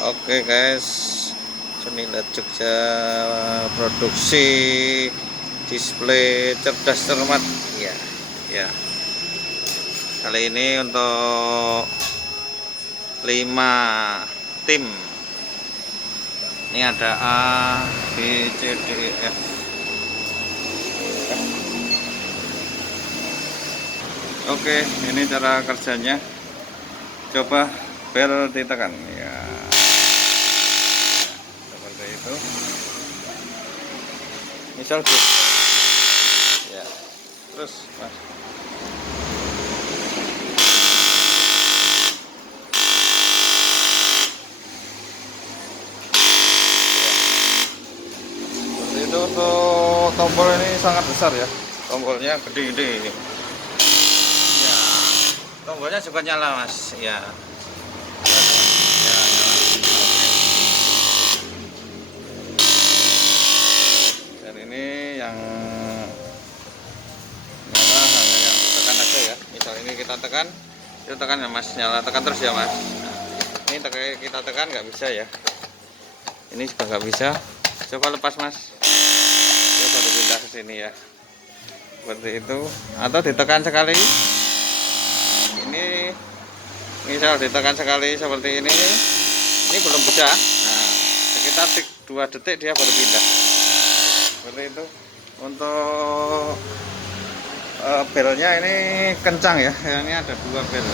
Oke guys, Senilat Jogja produksi display cerdas cermat ya. Ya. Kali ini untuk 5 tim. Ini ada A, B, C, D, E, F. Oke, ini cara kerjanya. Coba bel ditekan ya. Seperti itu. Misal ya. Terus Mas. Itu untuk tombol ini sangat besar ya, tombolnya gede-gede ini ya, tombolnya juga nyala mas ya, ya nyala. Dan ini yang nyala hanya yang ditekan aja ya, misal ini kita tekan, itu tekan ya mas, nyala, tekan terus ya mas. Nah, ini kita tekan nggak bisa ya, ini juga nggak bisa. Coba lepas mas, baru pindah ke sini ya, seperti itu. Atau ditekan sekali, ini misal ditekan sekali seperti ini belum bisa. Nah, sekitar 2 detik dia baru pindah, seperti itu. Untuk belnya ini kencang ya, ini ada 2 bel.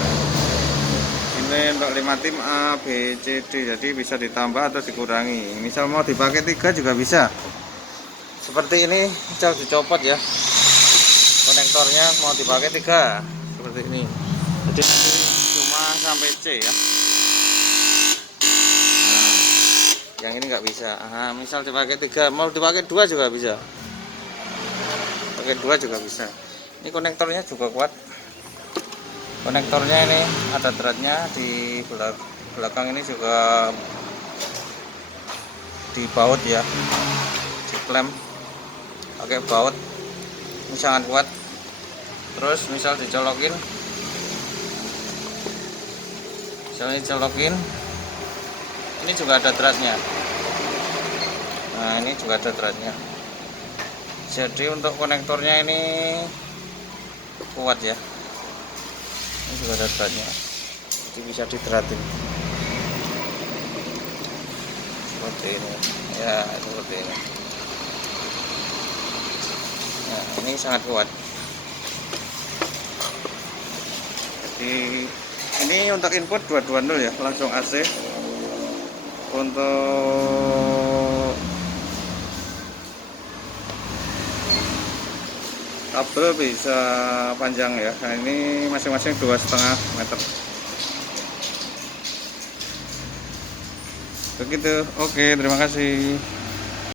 Ini untuk 5 tim A, B, C, D, jadi bisa ditambah atau dikurangi. Misal mau dipakai 3 juga bisa. Seperti ini, misal dicopot ya, konektornya mau dipakai 3 seperti ini. Jadi cuma sampai C ya. Nah, yang ini nggak bisa. Nah, misal dipakai 3, mau dipakai 2 juga bisa. Pakai 2 juga bisa. Ini konektornya juga kuat. Konektornya ini ada threadnya di belakang, ini juga di baut ya, di klem pakai baut, ini sangat kuat. Terus misal dicolokin, misalnya dicolokin, ini juga ada threadnya. Nah, ini juga ada threadnya. Jadi untuk konektornya ini kuat ya. Ini juga ada threadnya, jadi bisa dithreadin seperti ini ya, seperti ini. Nah, ini sangat kuat. Jadi ini untuk input 220 ya, langsung AC. Untuk kabel bisa panjang ya, nah ini masing-masing 2,5 meter begitu. Oke, terima kasih.